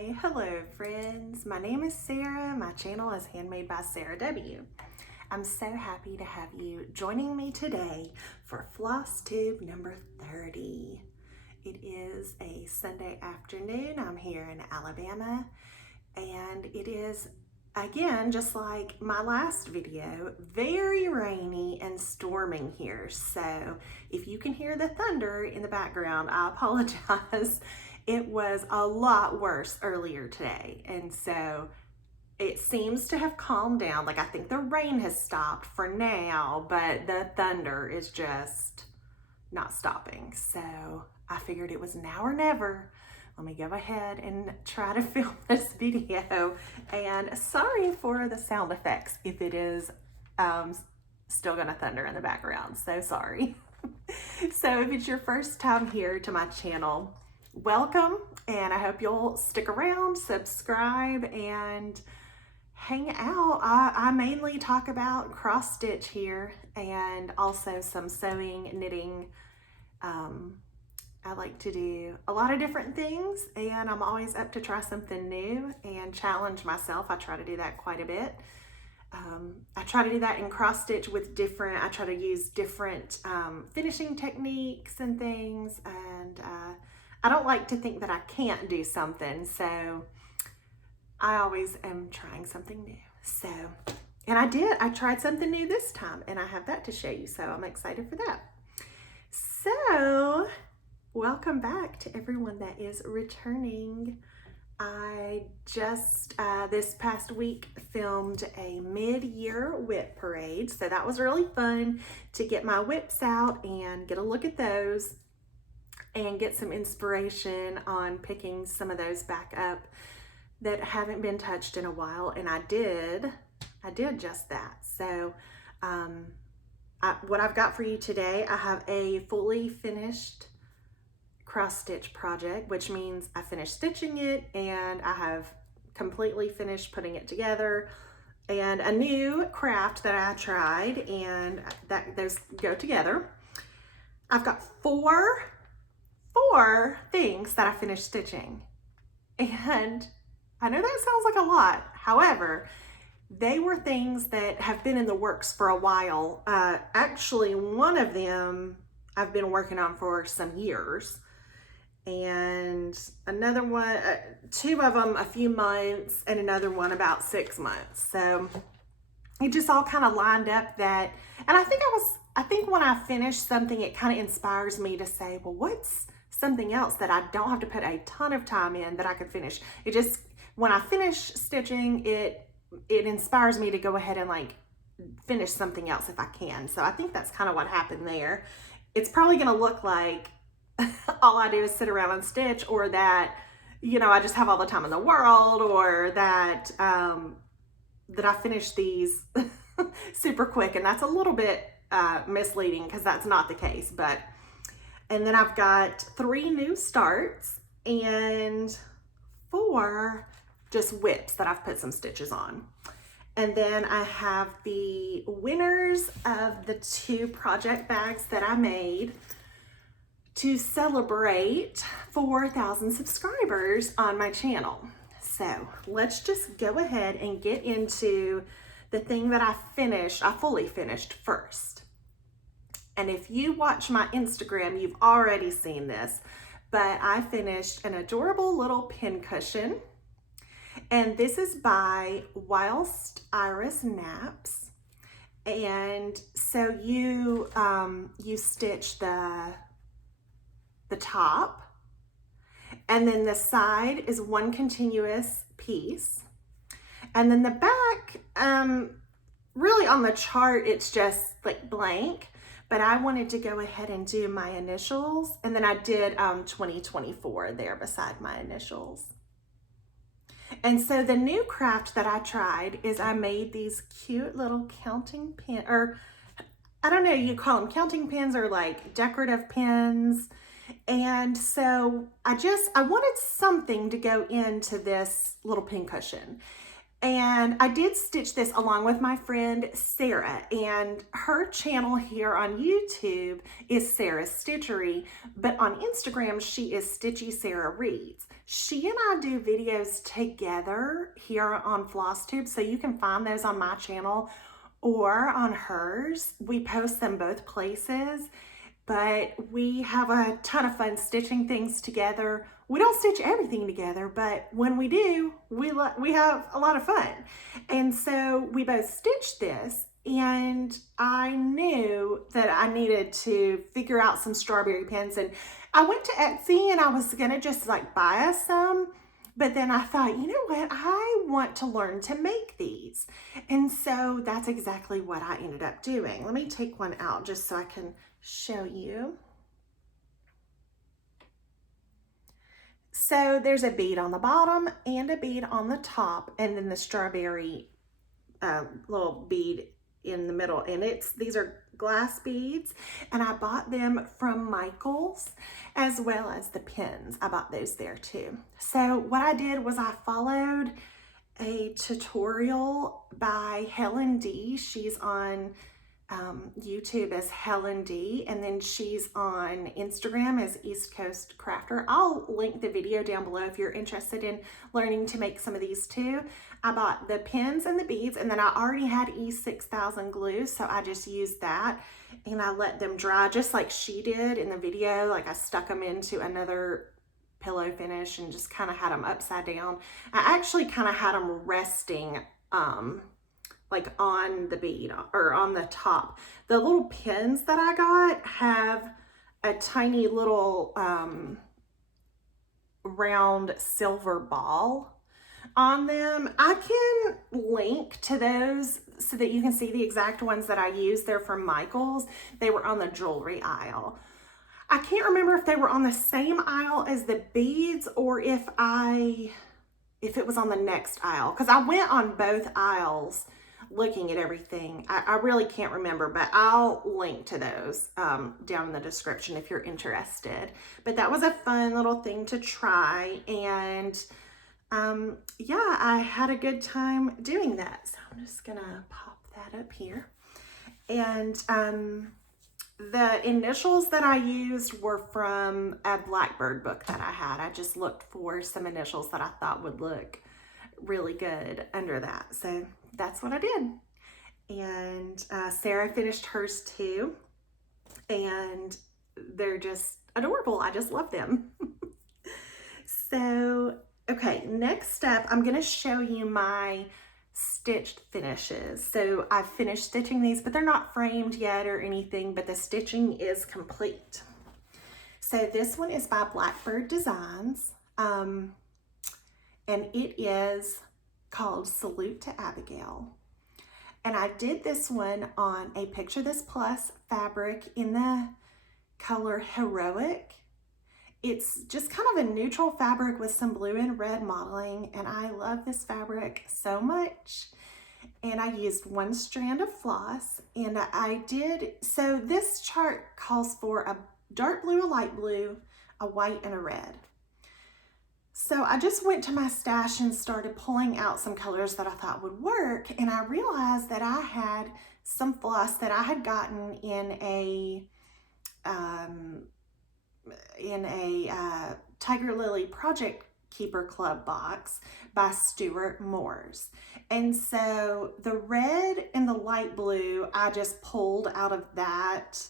Hello friends, my name is Sarah. My channel is Handmade by Sarah W. I'm so happy to have you joining me today for Flosstube number 30. It is a Sunday afternoon. I'm here in Alabama and it is, again, just like my last video, very rainy and storming here. So if you can hear the thunder in the background, I apologize. It was a lot worse earlier today, and so it seems to have calmed down. Like, I think the rain has stopped for now, but the thunder is just not stopping. So I figured it was now or never. Let me go ahead and try to film this video, and sorry for the sound effects if it is still gonna thunder in the background, so sorry. So if it's your first time here to my channel, welcome, and I hope you'll stick around, subscribe, and hang out. I mainly talk about cross stitch here and also some sewing, knitting. I like to do a lot of different things, and I'm always up to try something new and challenge myself. I try to do that quite a bit. I try to do that in cross stitch with I try to use different finishing techniques and things, and I don't like to think that I can't do something, so I always am trying something new. So, and I tried something new this time, and I have that to show you, so I'm excited for that. So, welcome back to everyone that is returning. I just, this past week, filmed a mid-year whip parade, so that was really fun to get my whips out and get a look at those and get some inspiration on picking some of those back up that haven't been touched in a while, and I did just that. So what I've got for you today, I have a fully finished cross stitch project, which means I finished stitching it and I have completely finished putting it together, and a new craft that I tried, and those go together. I've got four things that I finished stitching, and I know that sounds like a lot. However, they were things that have been in the works for a while. Actually, one of them I've been working on for some years, and another one, two of them a few months, and another one about 6 months. So it just all kind of lined up that, and I think when I finish something, it kind of inspires me to say, well, what's something else that I don't have to put a ton of time in that I could finish? It just, when I finish stitching, it inspires me to go ahead and like finish something else if I can. So I think that's kind of what happened there. It's probably going to look like all I do is sit around and stitch, or that, you know, I just have all the time in the world, or that that I finish these super quick, and that's a little bit misleading because that's not the case. And then I've got 3 new starts and 4 just whips that I've put some stitches on. And then I have the winners of the 2 project bags that I made to celebrate 4,000 subscribers on my channel. So let's just go ahead and get into the thing that I fully finished first. And if you watch my Instagram, you've already seen this, but I finished an adorable little pin cushion. And this is by Whilst Iris Naps. And so you stitch the top, and then the side is one continuous piece. And then the back, really on the chart, it's just like blank, but I wanted to go ahead and do my initials, and then I did 2024 there beside my initials. And so the new craft that I tried is I made these cute little counting pin, or I don't know, you call them counting pins or like decorative pins. And so I wanted something to go into this little pin cushion. And I did stitch this along with my friend Sarah, and her channel here on YouTube is Sarah's Stitchery, but on Instagram she is Stitchy Sarah Reads. She and I do videos together here on Flosstube, so you can find those on my channel or on hers. We post them both places, but we have a ton of fun stitching things together. We don't stitch everything together, but when we do, we have a lot of fun. And so we both stitched this, and I knew that I needed to figure out some strawberry pins. And I went to Etsy and I was gonna just like buy us some, but then I thought, you know what? I want to learn to make these. And so that's exactly what I ended up doing. Let me take one out just so I can show you. So there's a bead on the bottom and a bead on the top, and then the strawberry little bead in the middle. And these are glass beads, and I bought them from Michael's, as well as the pins. I bought those there too. So what I did was I followed a tutorial by HelenD. She's on YouTube as HelenD, and then she's on Instagram as East Coast Crafter. I'll link the video down below if you're interested in learning to make some of these too. I bought the pins and the beads, and then I already had E6000 glue, so I just used that and I let them dry just like she did in the video. Like I stuck them into another pillow finish and just kind of had them upside down. I actually kind of had them resting like on the bead or on the top. The little pins that I got have a tiny little round silver ball on them. I can link to those so that you can see the exact ones that I used. They're from Michael's. They were on the jewelry aisle. I can't remember if they were on the same aisle as the beads or if it was on the next aisle, because I went on both aisles looking at everything. I really can't remember, but I'll link to those down in the description if you're interested. But that was a fun little thing to try, and yeah, I had a good time doing that. So I'm just gonna pop that up here. And the initials that I used were from a Blackbird book that I had. I just looked for some initials that I thought would look really good under that. So that's what I did. And Sarah finished hers too. And they're just adorable. I just love them. So, okay, next up, I'm gonna show you my stitched finishes. So I've finished stitching these, but they're not framed yet or anything, but the stitching is complete. So this one is by Blackbird Designs, and it is called Salute to Abigail. And I did this one on a Picture This Plus fabric in the color Heroic. It's just kind of a neutral fabric with some blue and red modeling, and I love this fabric so much. And I used one strand of floss, and so this chart calls for a dark blue, a light blue, a white, and a red. So I just went to my stash and started pulling out some colors that I thought would work, and I realized that I had some floss that I had gotten in a Tiger Lily Project Keeper Club box by Stuart Moores. And so the red and the light blue I just pulled out of that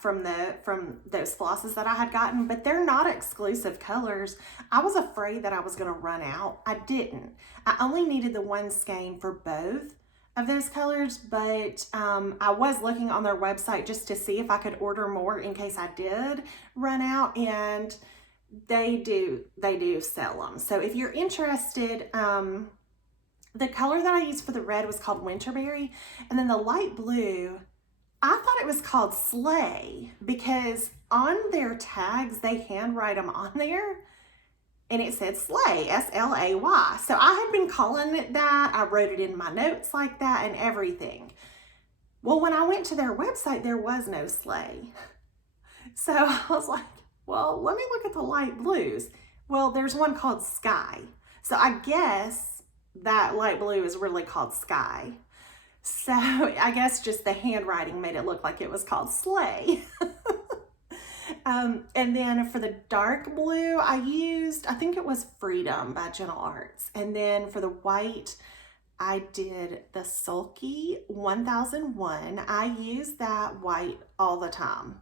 from those flosses that I had gotten, but they're not exclusive colors. I was afraid that I was going to run out. I didn't. I only needed the one skein for both of those colors, but I was looking on their website just to see if I could order more in case I did run out, and they do sell them. So if you're interested, the color that I used for the red was called Winterberry, and then the light blue, I thought it was called Slay, because on their tags they handwrite them on there and it said Slay, S-L-A-Y. So I had been calling it that. I wrote it in my notes like that and everything. Well, when I went to their website, there was no Slay. So I was like, well, let me look at the light blues. Well, there's one called Sky. So I guess that light blue is really called sky. So I guess just the handwriting made it look like it was called sleigh. And then for the dark blue, I think it was Freedom by Gentle Arts. And then for the white, I did the Sulky 1001. I use that white all the time.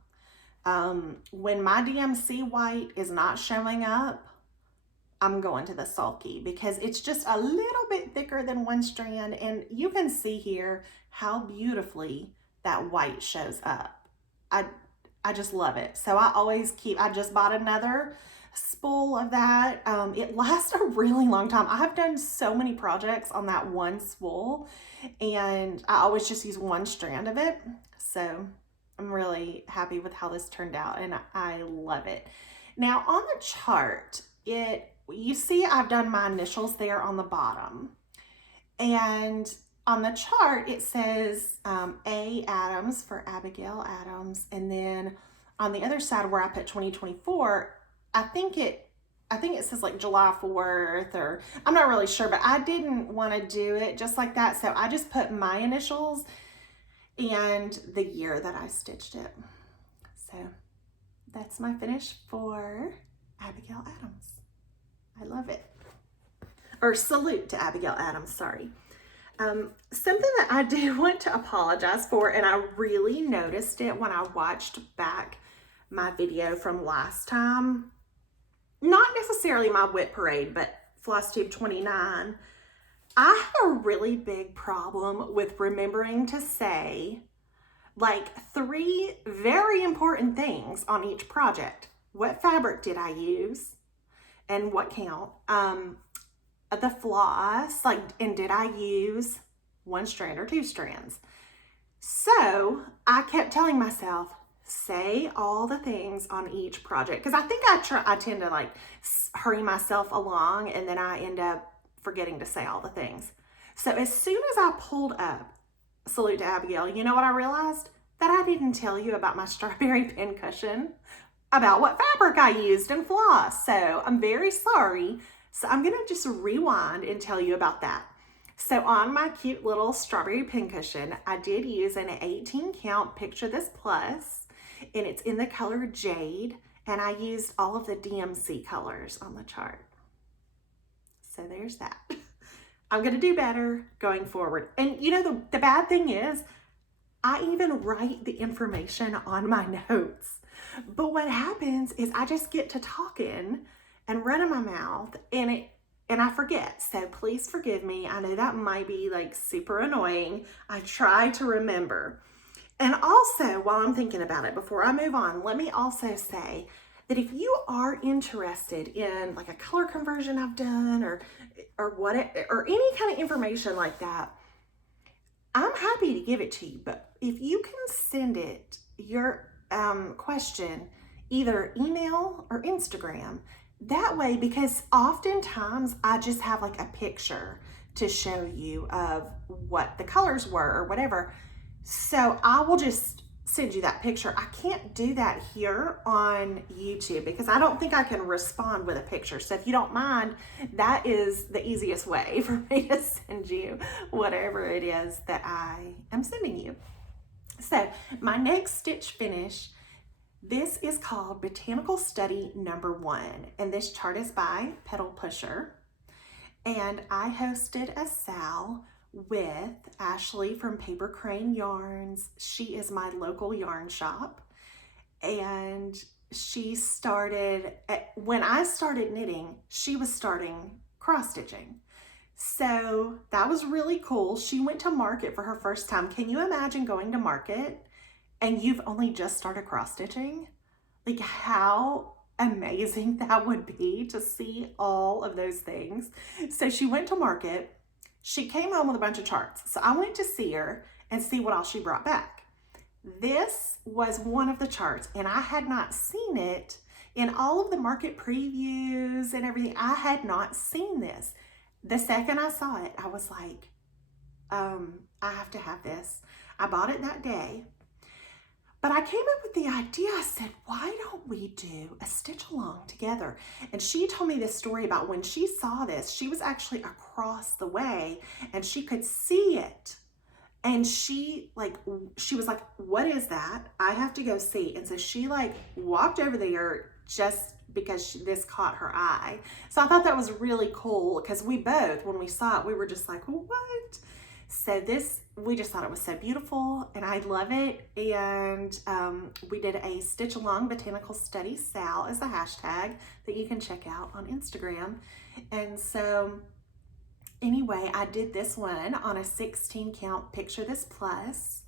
When my DMC white is not showing up, I'm going to the Sulky because it's just a little bit thicker than one strand, and you can see here how beautifully that white shows up. I just love it. So I just bought another spool of that. It lasts a really long time. I have done so many projects on that one spool, and I always just use one strand of it. So I'm really happy with how this turned out, and I love it. Now on the chart, you see I've done my initials there on the bottom, and on the chart it says A. Adams for Abigail Adams, and then on the other side where I put 2024, I think it says like July 4th, or I'm not really sure, but I didn't want to do it just like that, so I just put my initials and the year that I stitched it. So that's my finish for Abigail Adams. I love it. Or salute to Abigail Adams, sorry. Something that I do want to apologize for, and I really noticed it when I watched back my video from last time. Not necessarily my WIT parade, but Flosstube 29. I have a really big problem with remembering to say like 3 very important things on each project. What fabric did I use? And what count? The floss, and did I use 1 strand or 2 strands? So I kept telling myself, say all the things on each project, because I think I tend to hurry myself along, and then I end up forgetting to say all the things. So as soon as I pulled up Salute to Abigail, you know what I realized? That I didn't tell you about my strawberry pin cushion, about what fabric I used and floss. So I'm very sorry. So I'm gonna just rewind and tell you about that. So on my cute little strawberry pin cushion, I did use an 18 count Picture This Plus, and it's in the color Jade, and I used all of the DMC colors on the chart. So there's that. I'm gonna do better going forward. And you know, the bad thing is, I even write the information on my notes. But what happens is I just get to talking and running my mouth, and I forget. So please forgive me. I know that might be super annoying. I try to remember. And also, while I'm thinking about it, before I move on, let me also say that if you are interested in a color conversion I've done or any kind of information like that, I'm happy to give it to you. But if you can send it, your question, either email or Instagram, that way, because oftentimes I just have a picture to show you of what the colors were or whatever. So I will just send you that picture. I can't do that here on YouTube because I don't think I can respond with a picture. So if you don't mind, that is the easiest way for me to send you whatever it is that I am sending you. So my next stitch finish, this is called Botanical Study number 1, and this chart is by Petal Pusher. And I hosted a sal with Ashley from Paper Crane Yarns. She is my local yarn shop, and she started, when I started knitting, she was starting cross stitching. So that was really cool. She went to market for her first time. Can you imagine going to market and you've only just started cross stitching? How amazing that would be to see all of those things. So she went to market. She came home with a bunch of charts. So I went to see her and see what all she brought back. This was one of the charts, and I had not seen it in all of the market previews and everything. I had not seen this. The second I saw it, I was like, I have to have this. I bought it that day. But I came up with the idea. I said, why don't we do a stitch along together? And she told me this story about when she saw this, she was actually across the way and she could see it. And she was like, what is that? I have to go see. And so she like walked over there just because this caught her eye. So I thought that was really cool because we both, when we saw it, we were just like, what? So we just thought it was so beautiful and I love it. And we did a Stitch Along Botanical Study Sal as the hashtag that you can check out on Instagram. And so anyway, I did this one on a 16 count Picture This Plus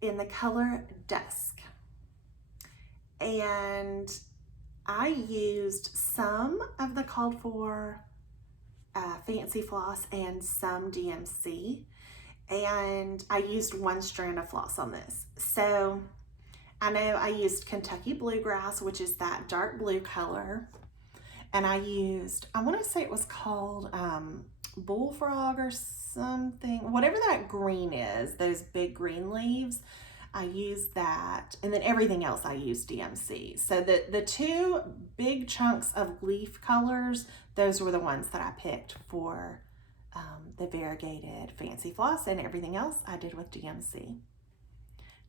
in the color Dusk. And I used some of the called for fancy floss and some DMC. And I used one strand of floss on this. So I know I used Kentucky Bluegrass, which is that dark blue color. And I used, I want to say it was called Bullfrog or something, whatever that green is, those big green leaves. I used that, and then everything else I used DMC. So the two big chunks of leaf colors, those were the ones that I picked for the variegated fancy floss, and everything else I did with DMC.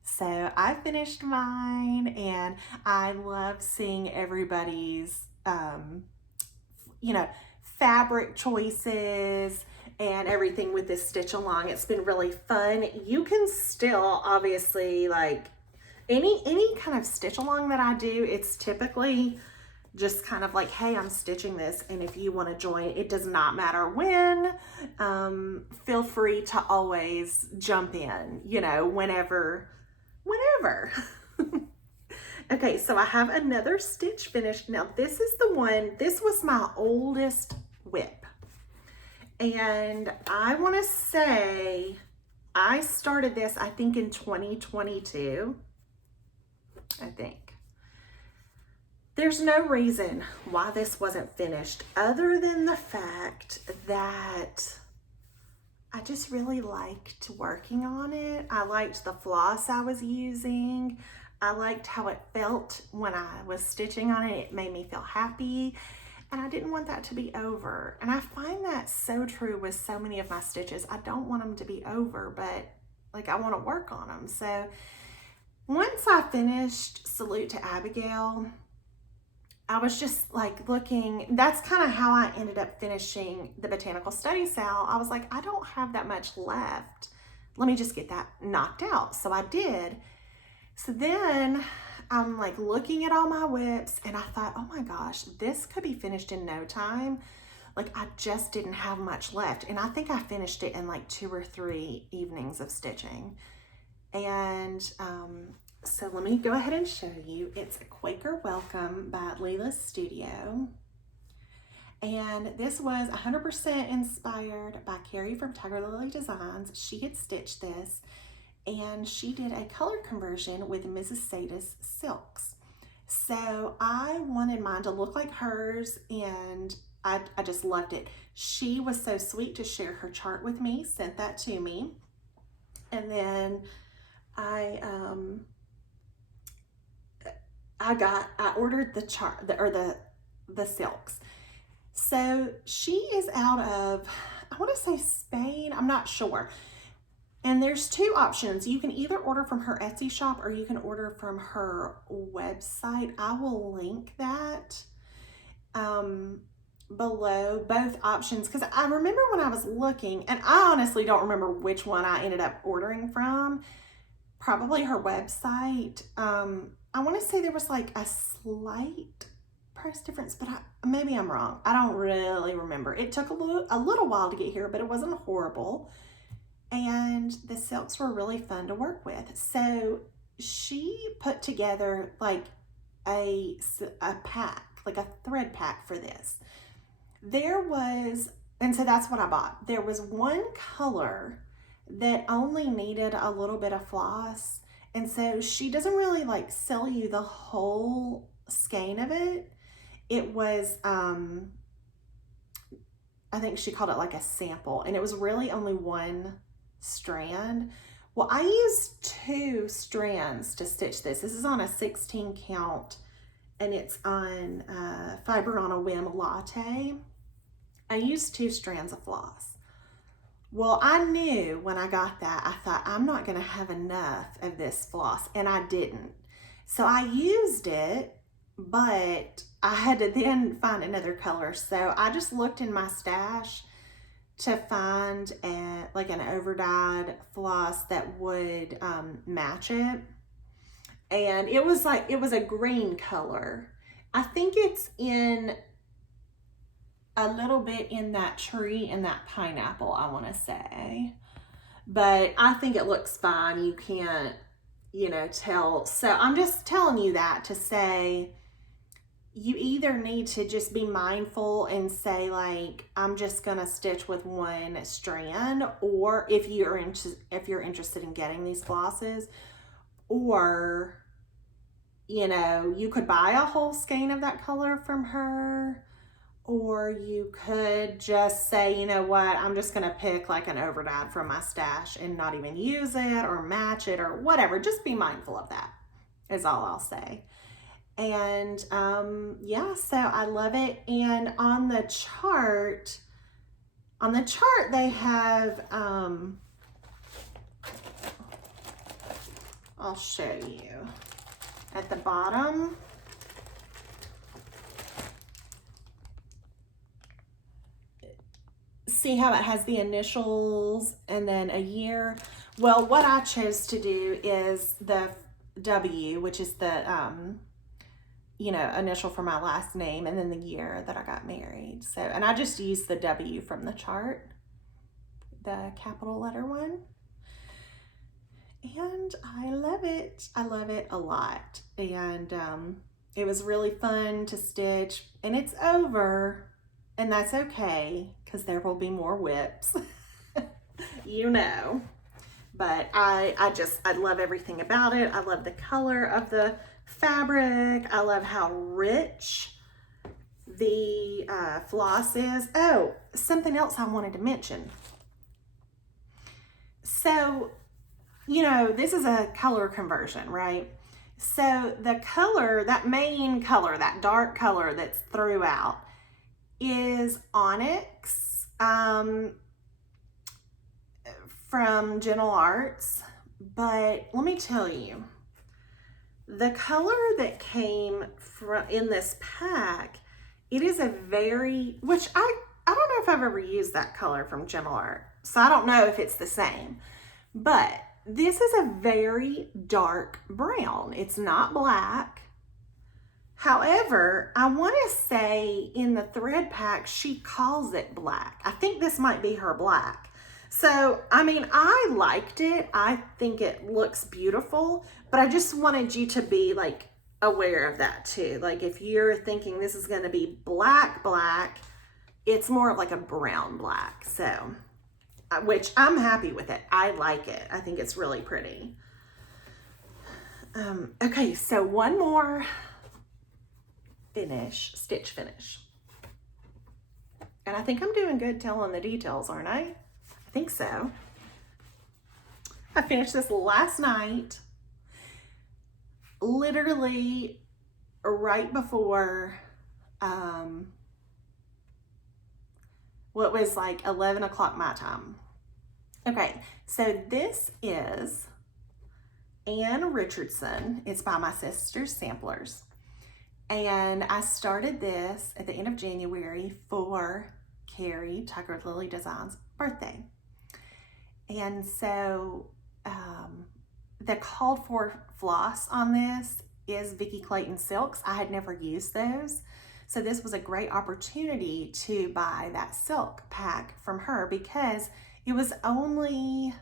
So I finished mine, and I love seeing everybody's fabric choices and everything with this stitch along. It's been really fun. You can still obviously like any kind of stitch along that I do, it's typically just kind of like, hey, I'm stitching this, and if you want to join, it does not matter when. Feel free to always jump in, whenever. Okay, so I have another stitch finished. Now this is the one, this was my oldest whip. And I want to say I started this, I think in 2022, I think. There's no reason why this wasn't finished other than the fact that I just really liked working on it. I liked the floss I was using. I liked how it felt when I was stitching on it. It made me feel happy, and I didn't want that to be over. And I find that so true with so many of my stitches. I don't want them to be over, but like I want to work on them. So once I finished Salute to Abigail, I was just like looking, that's kind of how I ended up finishing the Botanical Study Sal. I was like, I don't have that much left. Let me just get that knocked out. So I did. So then I'm like looking at all my whips, and I thought, oh my gosh, this could be finished in no time. Like I just didn't have much left. And I think I finished it in like 2 or 3 evenings of stitching. And so let me go ahead and show you. It's a Quaker Welcome by Leila's Studio. And this was 100% inspired by Carrie from Tiger Lily Designs. She had stitched this, and she did a color conversion with Mrs. Sedas silks. So I wanted mine to look like hers, and I just loved it. She was so sweet to share her chart with me, sent that to me. And then I ordered the chart, the silks. So she is out of, I want to say Spain, I'm not sure. And there's 2 options. You can either order from her Etsy shop or you can order from her website. I will link that below, both options, because I remember when I was looking, and I honestly don't remember which one I ended up ordering from, probably her website. I want to say there was like a slight price difference, but maybe I'm wrong. I don't really remember. It took a little while to get here, but it wasn't horrible. And the silks were really fun to work with. So she put together like a pack, like a thread pack for this. And so that's what I bought. There was one color that only needed a little bit of floss. And so she doesn't really like sell you the whole skein of it. It was, I think she called it like a sample, and it was really only one strand, Well, I used 2 strands to stitch this. This is on a 16 count and it's on Fiber on a Whim Latte. I used 2 strands of floss. Well, I knew when I got that, I thought I'm not gonna have enough of this floss, and I didn't. So I used it, but I had to then find another color. So I just looked in my stash to find like an overdyed floss that would match it. And it was a green color. I think it's in a little bit in that tree and that pineapple, I want to say. But I think it looks fine. You can't, tell. So I'm just telling you that to say, you either need to just be mindful and say like, I'm just gonna stitch with 1 strand, or if you're interested in getting these flosses, or you could buy a whole skein of that color from her, or you could just say, you know what, I'm just gonna pick like an overdyed from my stash and not even use it or match it or whatever. Just be mindful of that is all I'll say. And yeah, so I love it. And on the chart they have, I'll show you at the bottom. See how it has the initials and then a year? Well, what I chose to do is the W, which is the initial for my last name, and then the year that I got married. So, and I just used the W from the chart, the capital letter one. And I love it. I love it a lot. And it was really fun to stitch, and it's over, and that's okay because there will be more whips, But I love everything about it. I love the color of the fabric. I love how rich the floss is. Oh, something else I wanted to mention. So, this is a color conversion, right? So the color, that main color, that dark color that's throughout is Onyx from Gentle Arts. But let me tell you, the color that came from in this pack, it is a very, which I don't know if I've ever used that color from Gentle Art, so I don't know if it's the same, but this is a very dark brown. It's not black. However, I want to say in the thread pack, she calls it black. I think this might be her black. So, I mean, I liked it. I think it looks beautiful, but I just wanted you to be like aware of that too. Like if you're thinking this is going to be black, it's more of like a brown black. So, which I'm happy with it. I like it. I think it's really pretty. Okay, so one more stitch finish. And I think I'm doing good telling the details, aren't I? I think so. I finished this last night, literally right before, what was like 11 o'clock my time. Okay, so this is Ann Richardson. It's by my sister's Samplers. And I started this at the end of January for Carrie, Tiger Lily Designs' birthday. And so the called for floss on this is Vikki Clayton silks. I had never used those. So this was a great opportunity to buy that silk pack from her because it was only,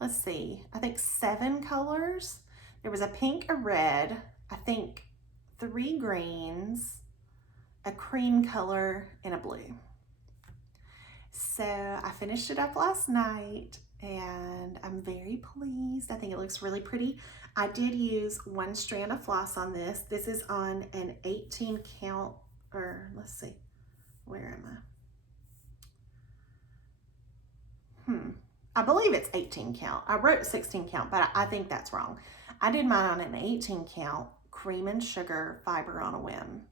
let's see, I think 7 colors. There was a pink, a red, I think 3 greens, a cream color, and a blue. So I finished it up last night and I'm very pleased. I think it looks really pretty. I did use 1 strand of floss on this. This is on an 18 count, or let's see, where am I? I believe it's 18 count. I wrote 16 count, but I think that's wrong. I did mine on an 18 count cream and sugar fiber on a whim.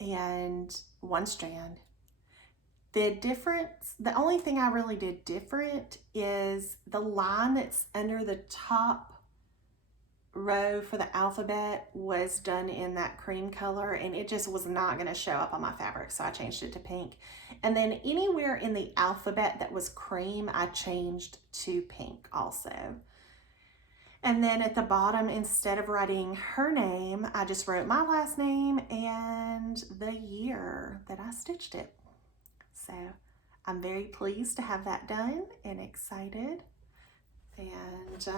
And 1 strand. The difference, the only thing I really did different is the line that's under the top row for the alphabet was done in that cream color, and it just was not going to show up on my fabric, so I changed it to pink. And then anywhere in the alphabet that was cream, I changed to pink also. And then at the bottom, instead of writing her name, I just wrote my last name and the year that I stitched it. So I'm very pleased to have that done and excited. And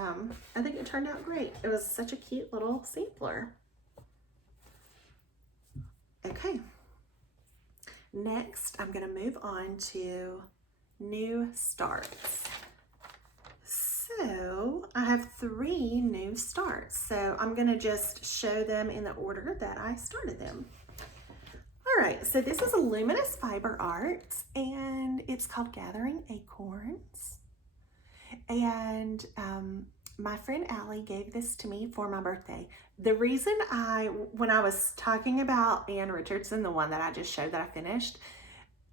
I think it turned out great. It was such a cute little sampler. Okay. Next, I'm going to move on to new starts. So I have 3 new starts. So I'm going to just show them in the order that I started them. All right, so this is a luminous fiber art, and it's called Gathering Acorns. And my friend Allie gave this to me for my birthday. The reason when I was talking about Ann Richardson, the one that I just showed that I finished,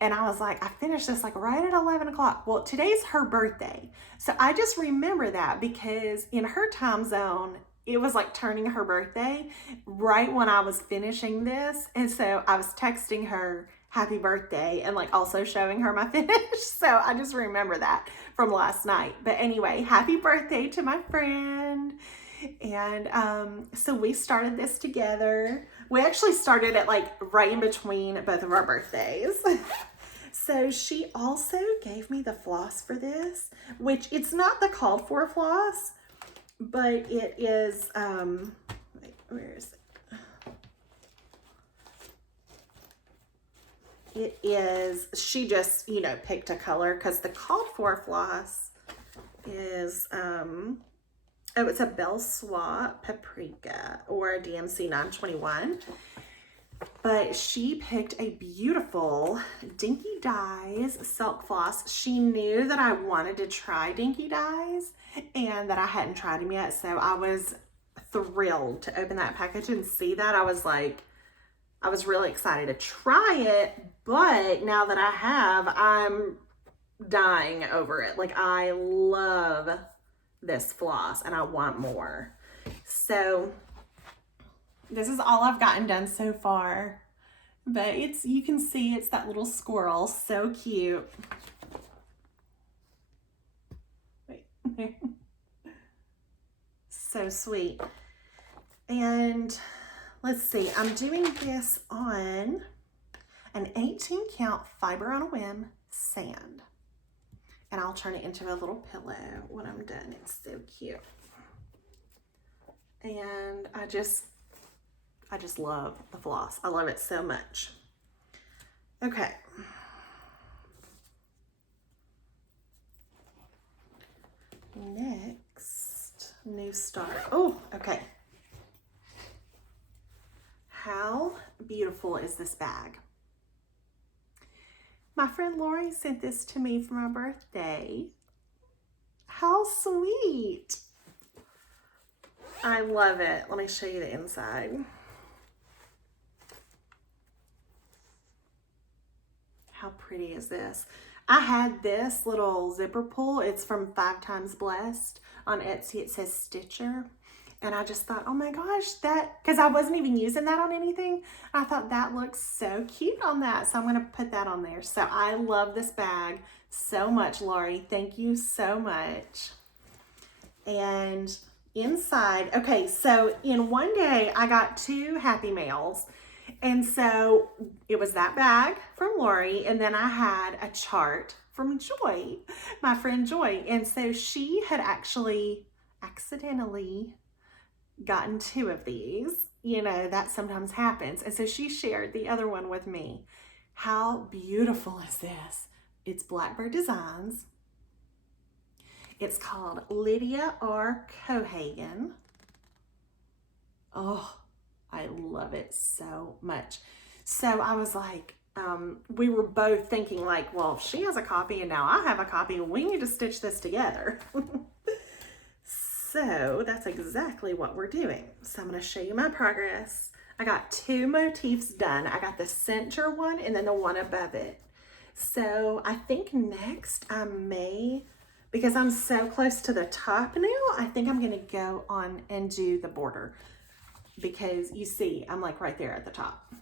and I was like, I finished this like right at 11 o'clock. Well, today's her birthday. So I just remember that because in her time zone, it was like turning her birthday right when I was finishing this. And so I was texting her happy birthday and like also showing her my finish. So I just remember that from last night. But anyway, happy birthday to my friend. And so we started this together. We actually started it like right in between both of our birthdays. So she also gave me the floss for this, which it's not the called for floss, but it is, wait, where is it? It is, she just, you know, picked a color because the called for floss is, oh, it's a Belle Swap Paprika or a DMC 921. But she picked a beautiful Dinky Dyes silk floss. She knew that I wanted to try Dinky Dyes and that I hadn't tried them yet. So I was thrilled to open that package and see that. I was like, I was really excited to try it. But now that I have, I'm dying over it. Like, I love this floss and I want more. So this is all I've gotten done so far, but it's, you can see it's that little squirrel, so cute. Wait. So sweet. And let's see, I'm doing this on an 18 count fiber on a whim sand, and I'll turn it into a little pillow when I'm done. It's so cute. And I just love the floss. I love it so much. Okay. Next, new start. Oh, okay. How beautiful is this bag? My friend Lori sent this to me for my birthday. How sweet. I love it. Let me show you the inside. How pretty is this? I had this little zipper pull. It's from 5 Times Blessed. On Etsy, it says Stitcher. And I just thought, oh my gosh, that, because I wasn't even using that on anything. I thought that looks so cute on that. So I'm going to put that on there. So I love this bag so much, Lori. Thank you so much. And inside, okay, so in one day, I got 2 Happy Mails. And so it was that bag from Lori, and then I had a chart from Joy, my friend Joy. And so she had actually accidentally gotten 2 of these. You know, that sometimes happens. And so she shared the other one with me. How beautiful is this? It's Blackbird Designs. It's called Lydia R. Cohagen. Oh, I love it so much. So I was like, we were both thinking like, well, if she has a copy and now I have a copy, we need to stitch this together. So that's exactly what we're doing. So I'm going to show you my progress. I got 2 motifs done. I got the center one and then the one above it. So I think next I may, because I'm so close to the top now, I think I'm going to go on and do the border, because you see, I'm like right there at the top.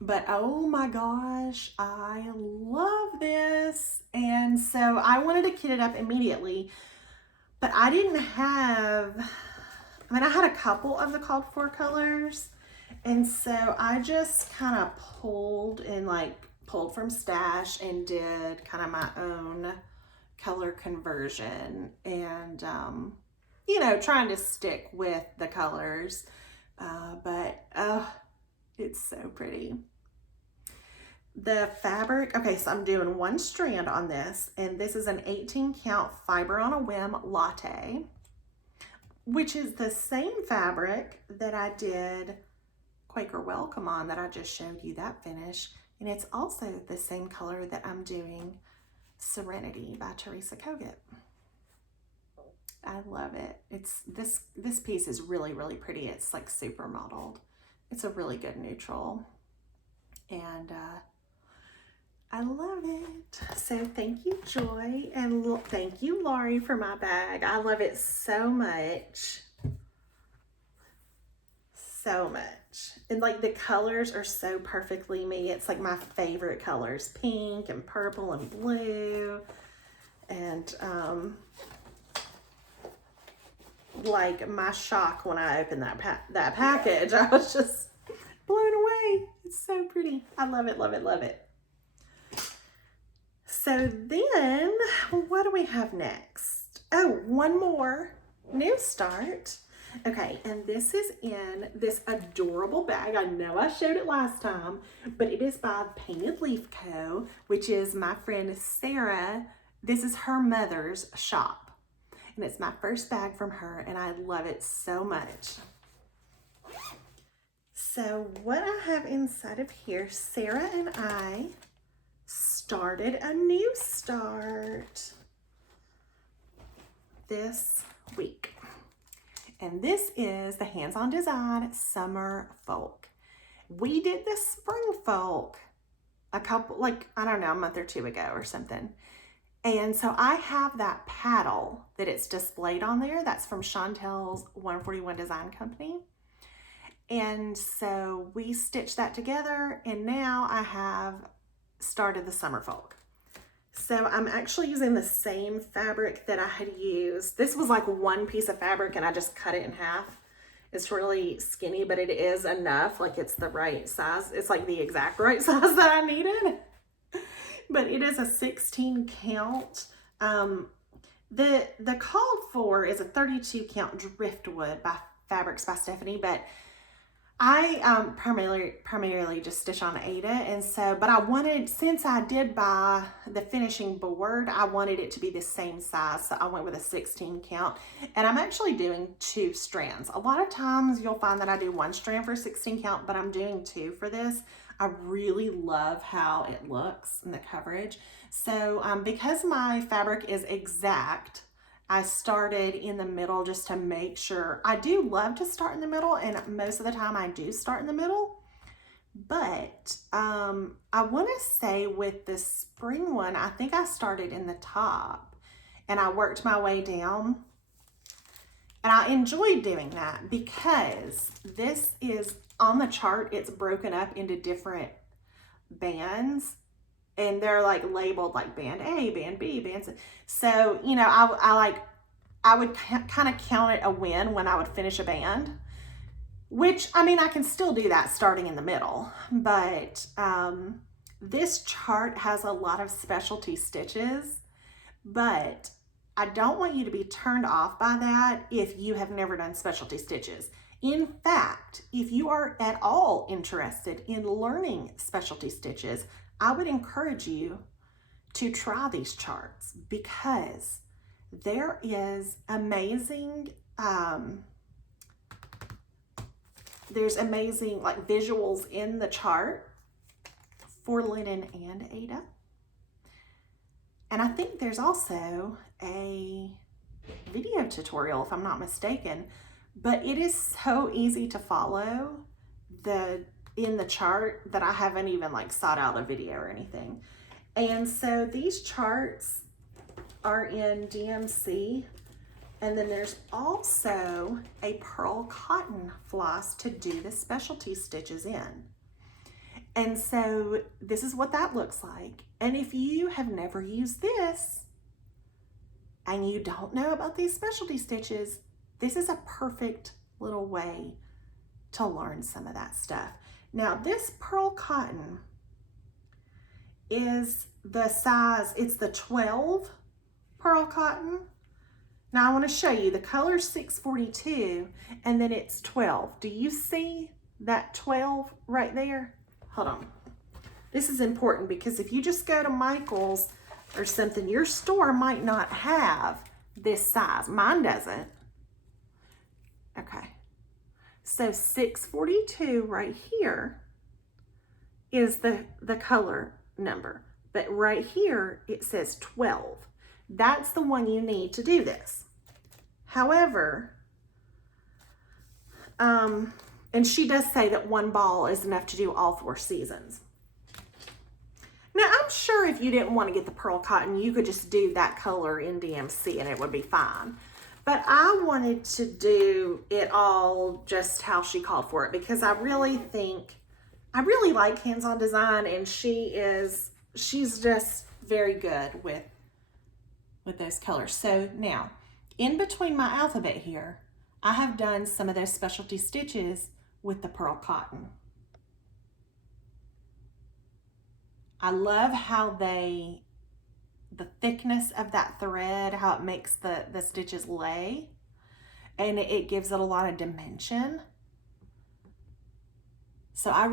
But oh my gosh, I love this. And so I wanted to kit it up immediately, but I didn't have, I had a couple of the called for colors. And so I just kind of pulled from stash and did kind of my own color conversion, and, you know, trying to stick with the colors. But it's so pretty. The fabric, okay, so I'm doing 1 strand on this, and this is an 18 count fiber on a whim latte, which is the same fabric that I did Quaker Welcome on, that I just showed you that finish. And it's also the same color that I'm doing Serenity by Teresa Kogut. I love it. It's this piece is really, really pretty. It's like super modeled. It's a really good neutral. And I love it. So thank you, Joy, and thank you, Laurie, for my bag. I love it so much. So much. And like the colors are so perfectly me. It's like my favorite colors, pink and purple and blue. And like my shock when I opened that package, I was just blown away. It's so pretty. I love it, love it, love it. So then, what do we have next? Oh, one more new start. Okay, and this is in this adorable bag. I know I showed it last time, but it is by Painted Leaf Co., which is my friend Sarah. This is her mother's shop, and it's my first bag from her, and I love it so much. So what I have inside of here, Sarah and I started a new start this week. And this is the Hands-On Design Summer Folk. We did the Spring Folk a month or 2 ago or something. And so I have that paddle that it's displayed on there. That's from Chantel's 141 Design Company. And so we stitched that together, and now I have started the Summer Folk. So I'm actually using the same fabric that I had used. This was like 1 piece of fabric and I just cut it in half. It's really skinny, but it is enough. Like it's the right size. It's like the exact right size that I needed. But it is a 16 count. The called for is a 32 count driftwood by Fabrics by Stephanie, but I primarily just stitch on Aida, and so, but I wanted, since I did buy the finishing board, I wanted it to be the same size, so I went with a 16 count, and I'm actually doing 2 strands. A lot of times you'll find that I do 1 strand for 16 count, but I'm doing 2 for this. I really love how it looks and the coverage. So because my fabric is exact, I started in the middle just to make sure. I do love to start in the middle, and most of the time I do start in the middle. But I want to say with the spring one, I think I started in the top and I worked my way down. And I enjoyed doing that because this is on the chart. It's broken up into different bands. And they're like labeled like band A, band B, band C. So, you know, I would kind of count it a win when I would finish a band, which, I mean, I can still do that starting in the middle, but this chart has a lot of specialty stitches, but I don't want you to be turned off by that if you have never done specialty stitches. In fact, if you are at all interested in learning specialty stitches, I would encourage you to try these charts because there is amazing, there's amazing like visuals in the chart. for linen and Ada. And I think there's also a video tutorial, if I'm not mistaken, but it is so easy to follow in the chart that I haven't even like sought out a video or anything. And so these charts are in DMC, and then there's also a pearl cotton floss to do the specialty stitches in. And so this is what that looks like. And if you have never used this and you don't know about these specialty stitches, this is a perfect little way to learn some of that stuff. Now this pearl cotton is the size, it's the 12 pearl cotton. Now I want to show you the color 642 and then it's 12. Do you see that 12 right there? Hold on. This is important because if you just go to Michael's or something, your store might not have this size. Mine doesn't. Okay. So 642 right here is the color number. But right here, it says 12. That's the one you need to do this. However, and she does say that one ball is enough to do all 4 seasons. Now, I'm sure if you didn't want to get the pearl cotton, you could just do that color in DMC and it would be fine. But I wanted to do it all just how she called for it because I really like hands-on design, and she's just very good with those colors. So now, in between my alphabet here, I have done some of those specialty stitches with the pearl cotton. I love how the thickness of that thread, how it makes the stitches lay, and it gives it a lot of dimension. So I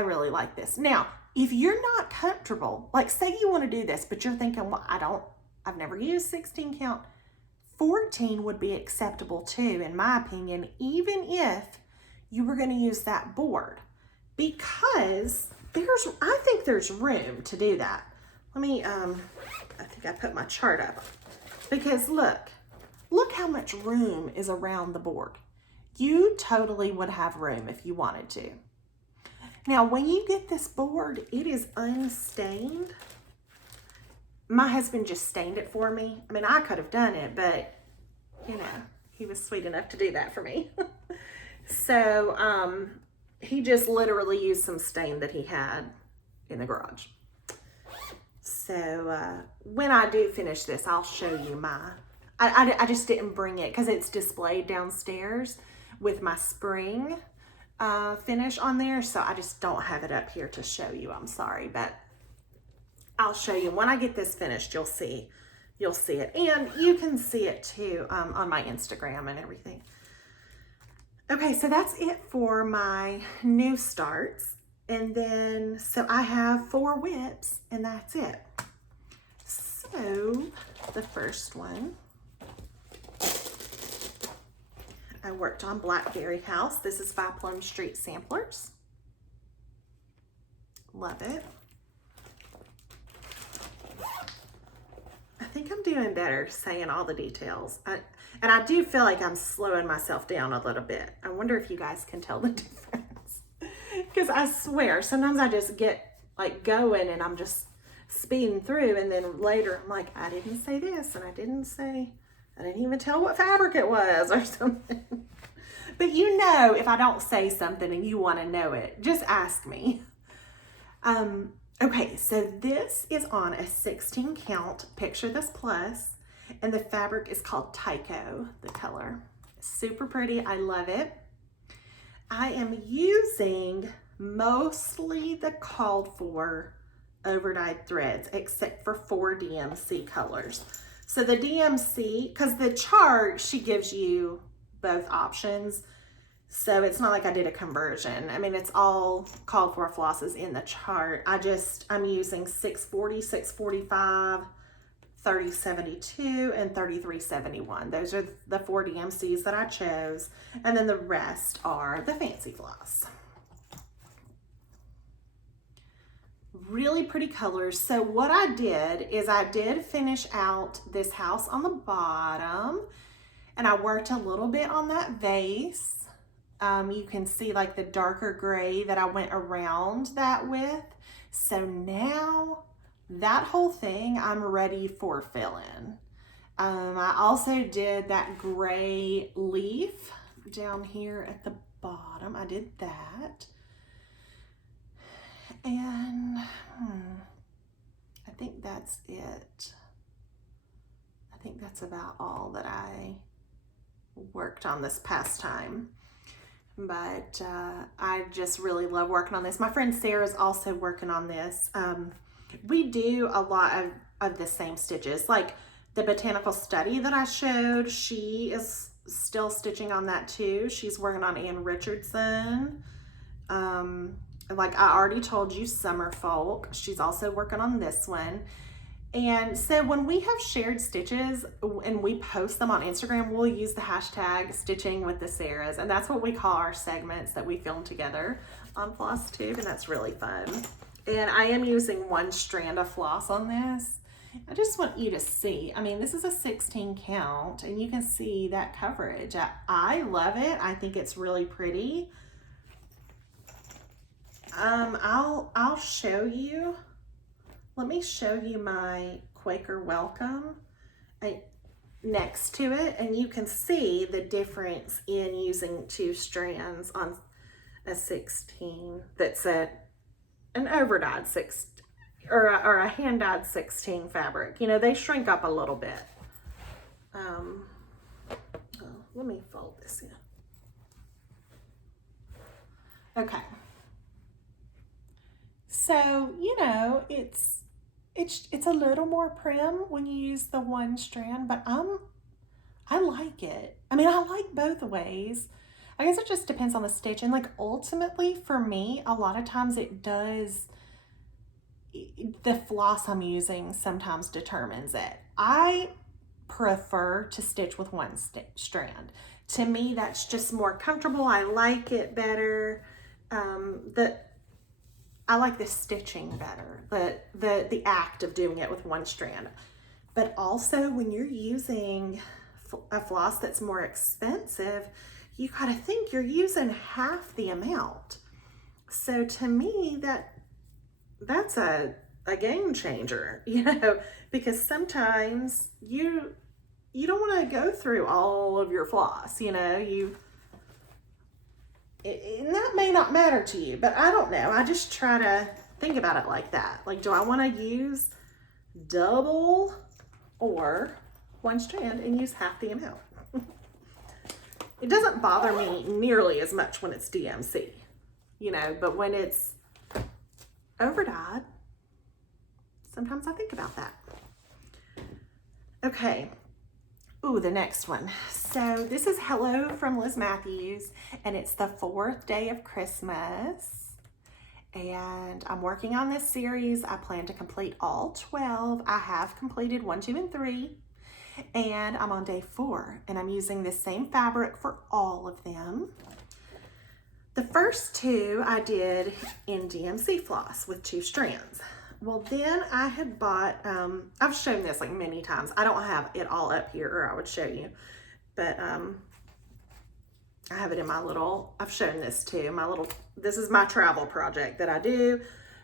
really like this. Now, if you're not comfortable, like say you want to do this, but you're thinking, well, I've never used 16 count, 14 would be acceptable too, in my opinion, even if you were going to use that board, because I think there's room to do that. Let me, I think I put my chart up, because look how much room is around the board. You totally would have room if you wanted to. Now, when you get this board, it is unstained. My husband just stained it for me. I mean, I could have done it, but you know, he was sweet enough to do that for me. So, he just literally used some stain that he had in the garage. So, when I do finish this, I'll show you I just didn't bring it because it's displayed downstairs with my spring finish on there. So I just don't have it up here to show you. I'm sorry, but I'll show you. When I get this finished, you'll see it. And you can see it too on my Instagram and everything. Okay, so that's it for my new starts. And then, so I have 4 whips and that's it. So the first one, I worked on Blackberry House. This is by Plum Street Samplers. Love it. I think I'm doing better saying all the details. And I do feel like I'm slowing myself down a little bit. I wonder if you guys can tell the difference. Because I swear, sometimes I just get like going and I'm just speeding through, and then later I'm like, I didn't say this, and I didn't even tell what fabric it was or something. But you know, if I don't say something and you want to know it, just ask me. Okay, so this is on a 16 count Picture This Plus, and the fabric is called Tycho, the color. Super pretty, I love it. I am using mostly the called for overdyed threads, except for 4 DMC colors. So the DMC, because the chart, she gives you both options. So it's not like I did a conversion. I mean, it's all called for flosses in the chart. I'm using 640, 645, 3072, and 3371. Those are the 4 DMCs that I chose. And then the rest are the fancy floss. Really pretty colors. So what I did is I did finish out this house on the bottom, and I worked a little bit on that vase. You can see like the darker gray that I went around that with. So now that whole thing I'm ready for fill-in. I also did that gray leaf down here at the bottom. I did that. And I think that's it. I think that's about all that I worked on this past time. But I just really love working on this. My friend Sarah's also working on this. We do a lot of the same stitches. Like the botanical study that I showed, she is still stitching on that too. She's working on Ann Richardson. Like I already told you, Summer Folk. She's also working on this one. And so when we have shared stitches and we post them on Instagram, we'll use the hashtag stitching with the Sarahs. And that's what we call our segments that we film together on Flosstube. And that's really fun. And I am using one strand of floss on this. I just want you to see, I mean, this is a 16 count and you can see that coverage. I love it. I think it's really pretty. I'll show you. Let me show you my Quaker Welcome next to it, and you can see the difference in using two strands on a 16 that's an over-dyed 16 or a hand-dyed 16 fabric. You know, they shrink up a little bit. Let me fold this in. Okay. So, you know, it's a little more prim when you use the one strand, but I like it. I mean, I like both ways. I guess it just depends on the stitch. And like ultimately for me, a lot of times it does, the floss I'm using sometimes determines it. I prefer to stitch with one strand. To me, that's just more comfortable. I like it better. I like the stitching better, the act of doing it with one strand. But also when you're using a floss that's more expensive, you gotta think you're using half the amount. So to me, that's a game changer, you know, because sometimes you don't wanna go through all of your floss, you know, and that may not matter to you, but I don't know. I just try to think about it like that. Like, do I want to use double or one strand and use half the amount? It doesn't bother me nearly as much when it's DMC, you know, but when it's over-dyed, sometimes I think about that. Okay. Ooh, the next one. So this is Hello from Liz Matthews, and it's the 4th day of Christmas. And I'm working on this series. I plan to complete all 12. I have completed 1, 2, and 3. And I'm on day 4, and I'm using the same fabric for all of them. The first 2 I did in DMC floss with 2 strands. Well, then I had bought, I've shown this like many times. I don't have it all up here or I would show you, but I have it in my little, I've shown this too, this is my travel project that I do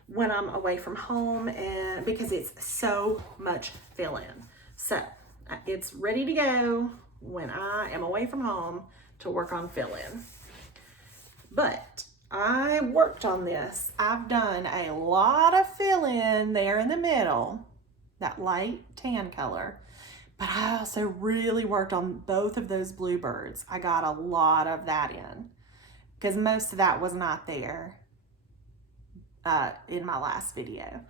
when I'm away from home, and because it's so much fill-in. So it's ready to go when I am away from home to work on fill-in. But I worked on this. I've done a lot of fill-in there in the middle, that light tan color, but I also really worked on both of those bluebirds. I got a lot of that in because most of that was not there in my last video.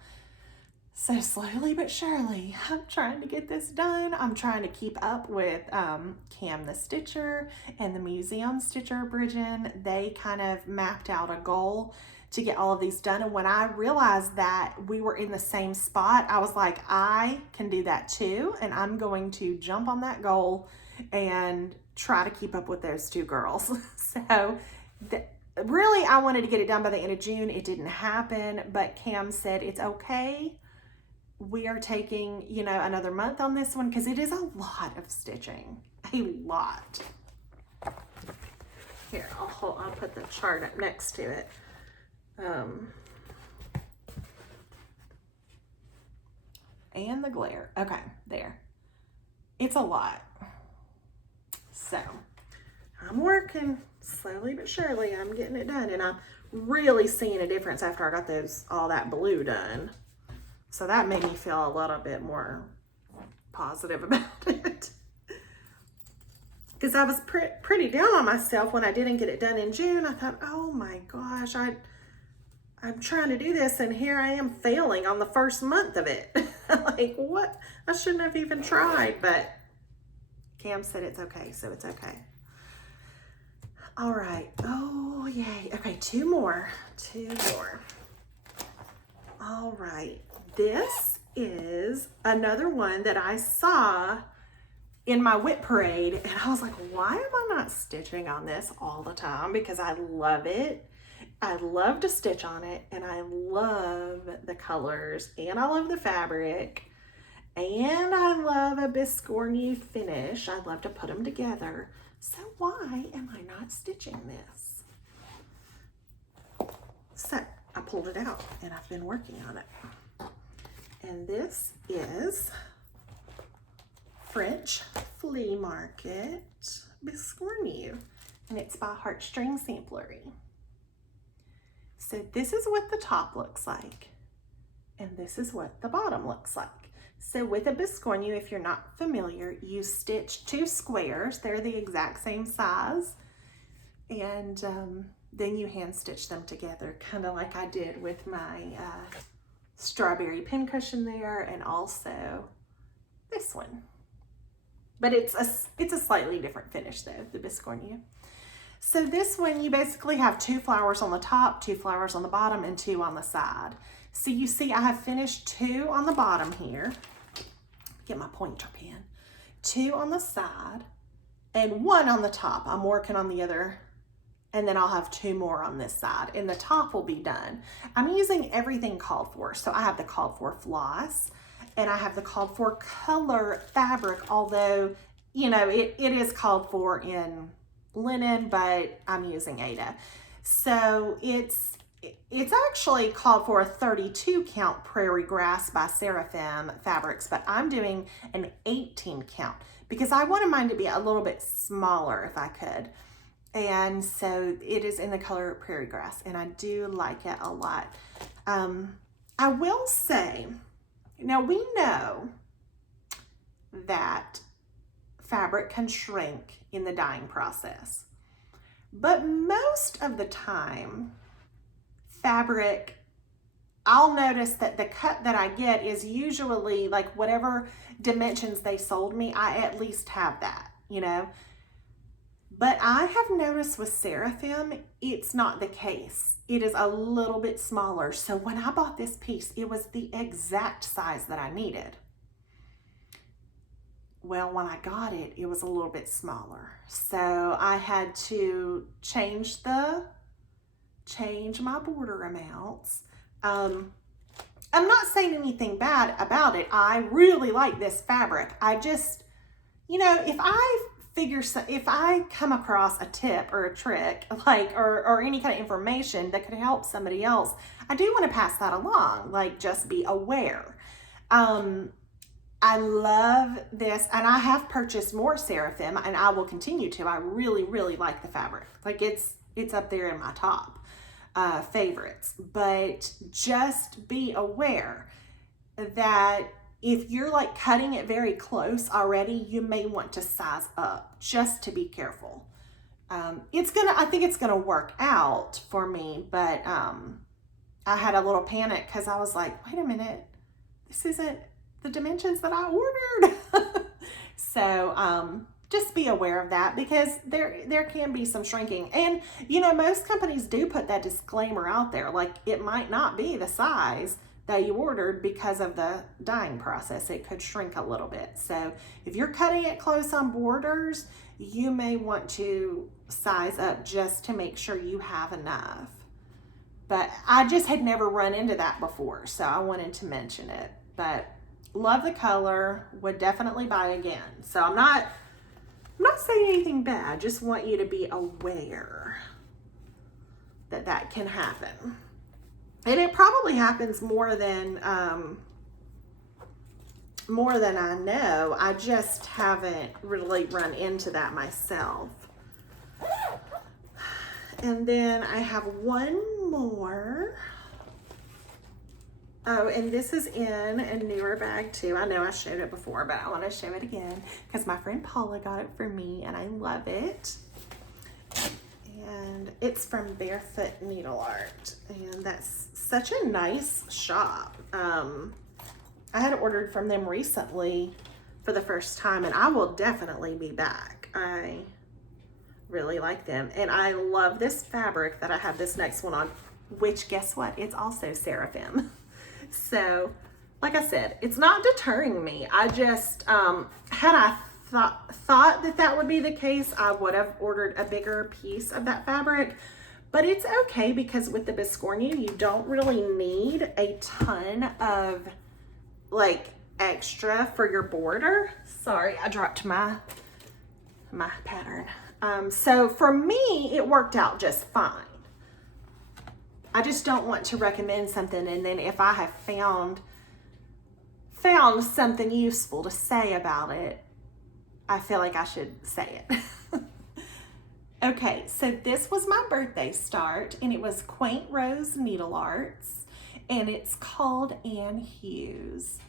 So slowly but surely, I'm trying to get this done. I'm trying to keep up with Cam the Stitcher and the Museum Stitcher Bridgen. They kind of mapped out a goal to get all of these done. And when I realized that we were in the same spot, I was like, I can do that too. And I'm going to jump on that goal and try to keep up with those 2 girls. So really, I wanted to get it done by the end of June. It didn't happen, but Cam said it's okay. We are taking, you know, another month on this one because it is a lot of stitching, a lot. Here, I'll put the chart up next to it. And the glare. Okay, there. It's a lot. So, I'm working slowly but surely. I'm getting it done, and I'm really seeing a difference after I got all that blue done. So that made me feel a little bit more positive about it. Because I was pretty down on myself when I didn't get it done in June. I thought, oh my gosh, I'm trying to do this, and here I am failing on the first month of it. Like, what? I shouldn't have even tried, but Cam said it's okay, so it's okay. All right. Oh, yay. Okay, two more. All right. This is another one that I saw in my whip parade, and I was like, why am I not stitching on this all the time? Because I love it. I love to stitch on it, and I love the colors, and I love the fabric, and I love a biscornu finish. I love to put them together. So why am I not stitching this? So I pulled it out, and I've been working on it. And this is French Flea Market Biscornu, and it's by Heartstring Samplery. So this is what the top looks like, and this is what the bottom looks like. So with a biscornu, if you're not familiar, you stitch two squares. They're the exact same size, and then you hand stitch them together, kind of like I did with my strawberry pincushion there, and also this one. But it's a slightly different finish though, the biscornu. So this one, you basically have 2 flowers on the top, 2 flowers on the bottom, and 2 on the side. So you see I have finished 2 on the bottom here. Get my pointer pen. 2 on the side and 1 on the top. I'm working on the other, and then I'll have 2 more on this side, and the top will be done. I'm using everything called for. So I have the called for floss, and I have the called for color fabric, although, you know, it is called for in linen, but I'm using Ada. So it's actually called for a 32 count prairie grass by Seraphim Fabrics, but I'm doing an 18 count because I wanted mine to be a little bit smaller if I could. And so it is in the color prairie grass, and I do like it a lot. I will say, now we know that fabric can shrink in the dyeing process, but most of the time, fabric, I'll notice that the cut that I get is usually like whatever dimensions they sold me, I at least have that, you know. But I have noticed with Seraphim, it's not the case. It is a little bit smaller. So when I bought this piece, it was the exact size that I needed. Well, when I got it, it was a little bit smaller. So I had to change my border amounts. I'm not saying anything bad about it. I really like this fabric. I just, you know, if I come across a tip or a trick, like, or any kind of information that could help somebody else, I do want to pass that along, like, just be aware. I love this, and I have purchased more Seraphim, and I will continue to. I really, really like the fabric. Like, it's up there in my top favorites. But just be aware that if you're like cutting it very close already, you may want to size up just to be careful. I think it's gonna work out for me, but I had a little panic because I was like, wait a minute, this isn't the dimensions that I ordered. So just be aware of that, because there can be some shrinking. And you know, most companies do put that disclaimer out there, like it might not be the size, that you ordered because of the dyeing process. It could shrink a little bit. So if you're cutting it close on borders, you may want to size up just to make sure you have enough. But I just had never run into that before, so I wanted to mention it. But love the color, would definitely buy again. So I'm not saying anything bad, just want you to be aware that that can happen. And it probably happens more than I know. I just haven't really run into that myself. And then I have one more. Oh, and this is in a newer bag too. I know I showed it before, but I want to show it again because my friend Paula got it for me and I love it. And it's from Barefoot Needle Art, and that's such a nice shop. I had ordered from them recently for the first time, and I will definitely be back. I really like them, and I love this fabric that I have this next one on, which guess what? It's also seraphim. So, like I said, it's not deterring me. I just, had I thought that that would be the case, I would have ordered a bigger piece of that fabric, but it's okay because with the Biscornu, you don't really need a ton of like extra for your border. Sorry, I dropped my pattern. So for me, it worked out just fine. I just don't want to recommend something and then if I have found something useful to say about it, I feel like I should say it. Okay, so this was my birthday start, and it was Quaint Rose Needle Arts, and it's called Ann Hughes.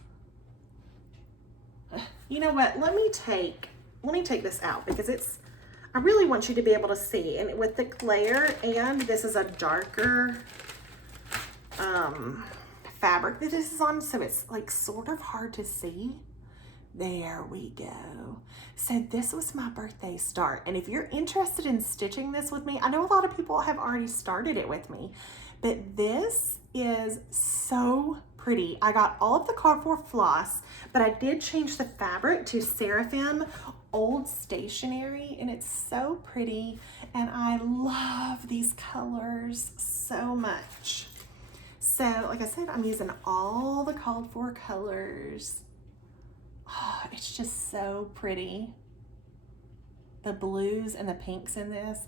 You know what? Let me take this out because I really want you to be able to see. And with the glare, and this is a darker fabric that this is on, so it's like sort of hard to see. There we go. So this was my birthday start. And if you're interested in stitching this with me, I know a lot of people have already started it with me, but this is so pretty. I got all of the cardboard floss, but I did change the fabric to Seraphim Old Stationery, and it's so pretty. And I love these colors so much. So like I said, I'm using all the called for colors. Oh, it's just so pretty. The blues and the pinks in this,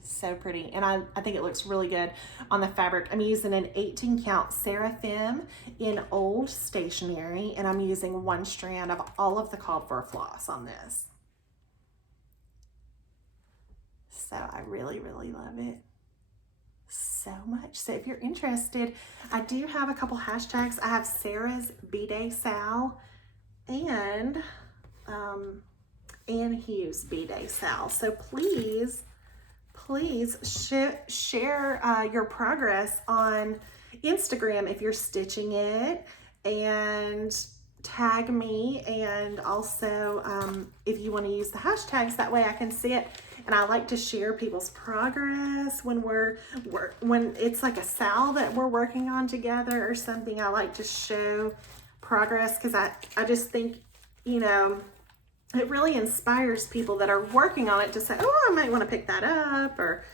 so pretty. And I think it looks really good on the fabric. I'm using an 18 count Seraphim in Old Stationery, and I'm using one strand of all of the called for floss on this. So I really, really love it so much. So if you're interested, I do have a couple hashtags. I have Sarah's B-Day Sal and Ann Hughes B-Day Sal. So please share your progress on Instagram if you're stitching it, and tag me, and also if you want to use the hashtags, that way I can see it. And I like to share people's progress when when it's like a sal that we're working on together or something. I like to show progress because I just think, you know, it really inspires people that are working on it to say, oh, I might want to pick that up, or,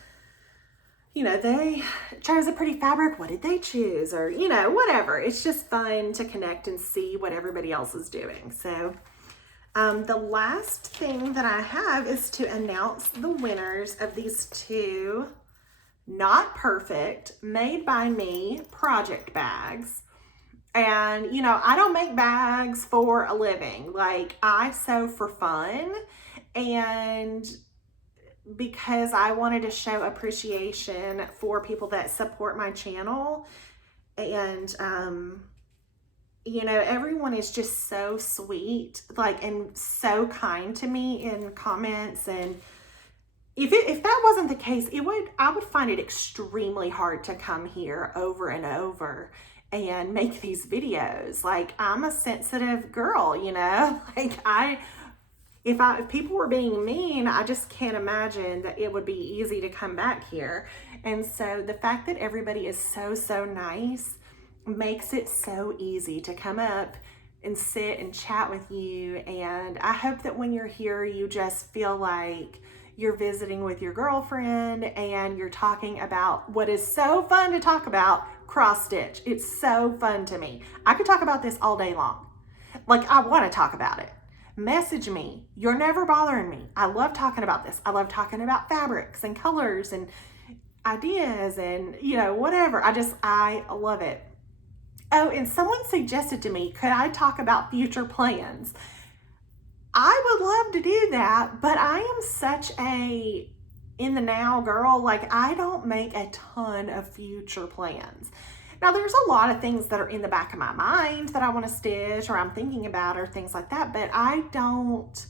you know, they chose a pretty fabric. What did they choose? Or, you know, whatever. It's just fun to connect and see what everybody else is doing. So the last thing that I have is to announce the winners of these two Not Perfect Made by Me project bags. And, you know, I don't make bags for a living. Like, I sew for fun, and because I wanted to show appreciation for people that support my channel. And, you know, everyone is just so sweet, like, and so kind to me in comments. And if that wasn't the case, I would find it extremely hard to come here over and over and make these videos. Like, I'm a sensitive girl, you know, like if people were being mean, I just can't imagine that it would be easy to come back here. And so the fact that everybody is so nice makes it so easy to come up and sit and chat with you. And I hope that when you're here, you just feel like you're visiting with your girlfriend and you're talking about what is so fun to talk about, cross stitch. It's so fun to me. I could talk about this all day long. Like, I want to talk about it. Message me. You're never bothering me. I love talking about this. I love talking about fabrics and colors and ideas and, you know, whatever. I love it. Oh, and someone suggested to me, could I talk about future plans? I would love to do that, but I am such a in the now girl. Like, I don't make a ton of future plans. Now, there's a lot of things that are in the back of my mind that I want to stitch or I'm thinking about or things like that, but I don't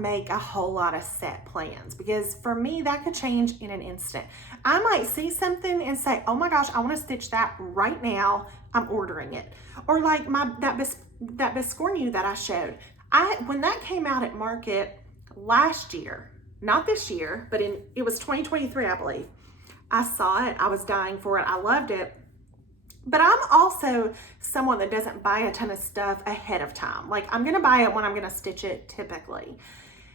make a whole lot of set plans, because for me, that could change in an instant. I might see something and say, oh my gosh, I want to stitch that right now. I'm ordering it. Or like that Biscornu that I showed. When that came out at market last year, not this year, but it was 2023, I believe. I saw it. I was dying for it. I loved it. But I'm also someone that doesn't buy a ton of stuff ahead of time. Like, I'm going to buy it when I'm going to stitch it typically.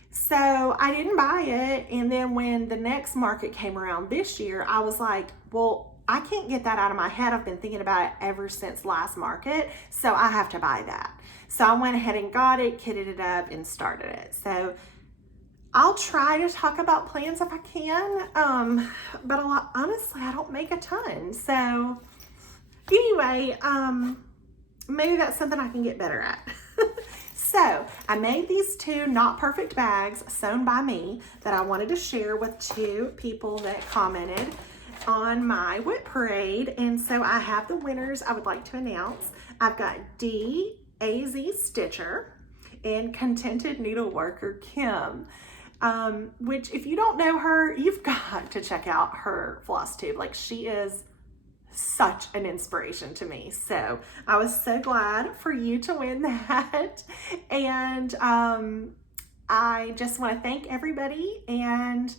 So I didn't buy it. And then when the next market came around this year, I was like, well, I can't get that out of my head. I've been thinking about it ever since last market. So I have to buy that. So I went ahead and got it, kitted it up, and started it. So I'll try to talk about plans if I can. But honestly, I don't make a ton. So anyway, maybe that's something I can get better at. So I made these 2 not perfect bags sewn by me that I wanted to share with 2 people that commented on my WIP parade. And so I have the winners I would like to announce. I've got D.A.Z. Stitcher and Contented Needleworker Kim. Which, if you don't know her, you've got to check out her Flosstube. Like, she is such an inspiration to me. So I was so glad for you to win that. And I just want to thank everybody, and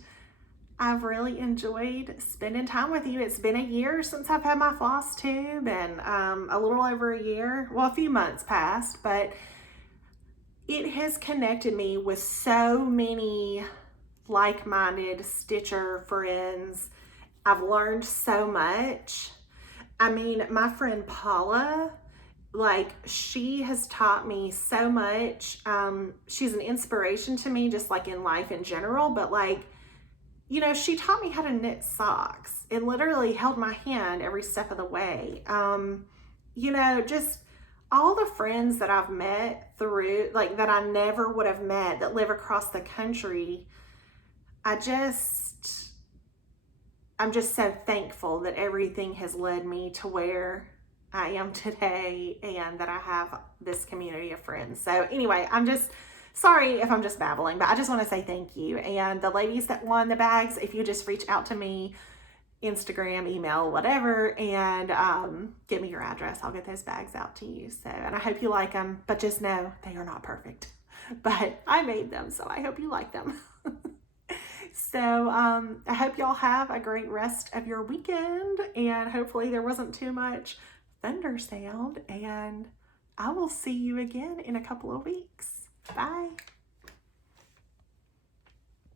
I've really enjoyed spending time with you. It's been a year since I've had my Flosstube, and a little over a year, well, a few months passed, but it has connected me with so many like-minded stitcher friends. I've learned so much. I mean, my friend Paula, like, she has taught me so much. She's an inspiration to me, just like in life in general, but like, you know, she taught me how to knit socks and literally held my hand every step of the way. You know, just all the friends that I've met through, like, that I never would have met, that live across the country. I'm just so thankful that everything has led me to where I am today, and that I have this community of friends. So anyway, I'm just sorry if I'm just babbling, but I just want to say thank you. And the ladies that won the bags, if you just reach out to me, Instagram, email, whatever, and give me your address, I'll get those bags out to you. So, and I hope you like them, but just know they are not perfect, but I made them, so I hope you like them. So I hope y'all have a great rest of your weekend, and hopefully there wasn't too much thunder sound, and I will see you again in a couple of weeks. Bye.